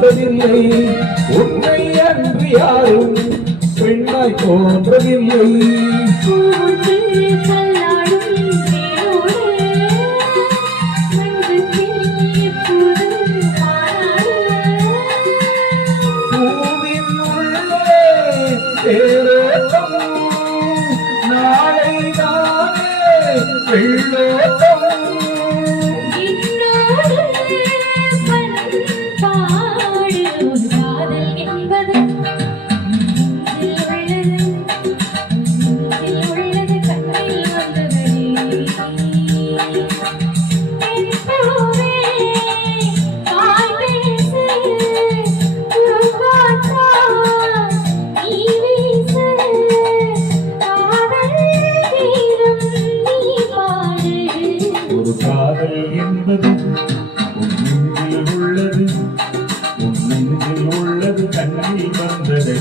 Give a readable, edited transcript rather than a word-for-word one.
பார்த்ததில்லை உன்னை அன்று யாரும் பெண்ணாய் தோன்றதில்லை நாளை தானே வெள்ளோட்டம் காதல் என்பது உன் உள்ளது உன் நெஞ்சில் உள்ளது கண்ணில் வந்ததே